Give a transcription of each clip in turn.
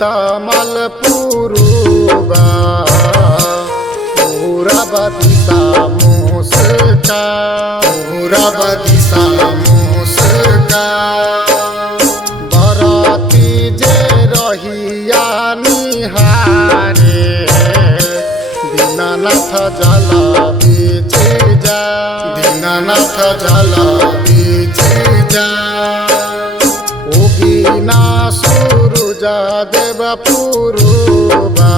तमल पूर्वा पूरब दिशा मुस्का पूरब दिशा मुस्का बरती जे रहिया निहारे दीनानाथ जल बीच जा दीनानाथ जल बीच जा उगीना सूरज देव पूर्वा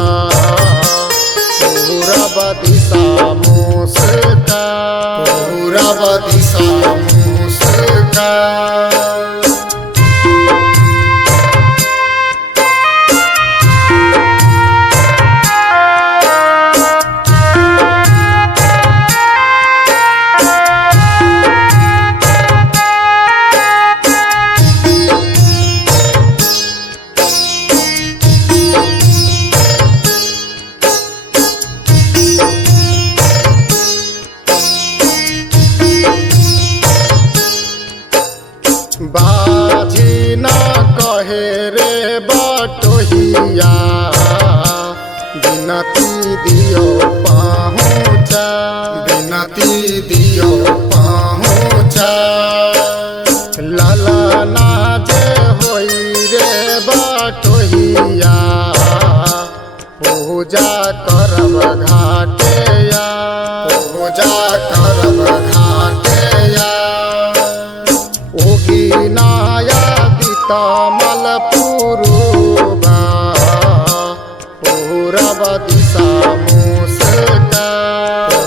पूरब दिशा मुस्का पूरब दिशा मुस्का बाजी न कहे रे बटोहिया बिनती दियो पहुँचा बिनती दियो पहुँचा ललना जे होई रे बटोहिया पूजा करब घाटेया पूजा करब घाटेया उगीनाया तमल पूर्वा पूरब दिशा मुस्का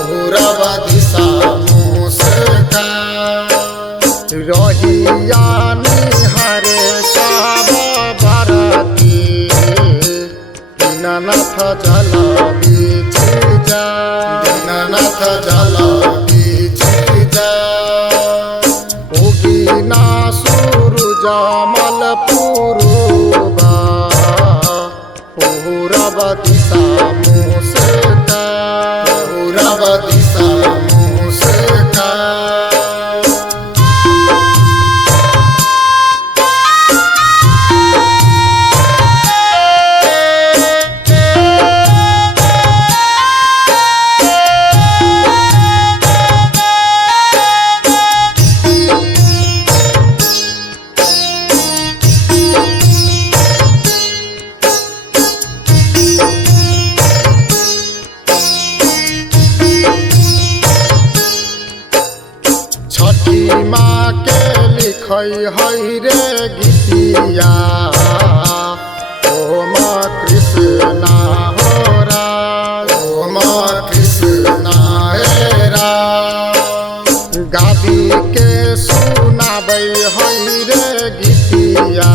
पूरब दिशा मुस्का रहिया निहारे सब बरती दीनानाथ जल बीच जा दीनानाथ जल बीच जा उगीना सूरज मल पूर्वा पूरब दिशा मुस्का पूरब दिशा मुस्का छठी माँ के लिखई हई रे गीतिया ओ माँ कृष्णा हो रा ओ माँ कृष्णा हेरा गादी के सुनाबै हई रे गीतिया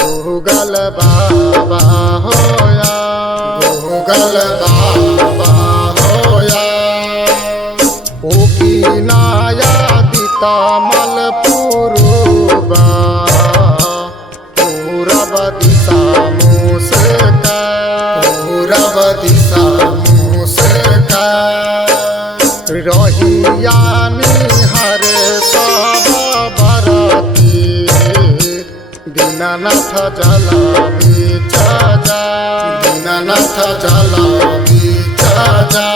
गूगल बाबा होया गूगल बाबा होया उगीनाया तमल पूर्वा पूरब दिशा मुस्का पूरब दिशा मुस्का रहिया निहारे सब बरती दीनानाथ जल बीच जा दीनानाथ जल बीच जा।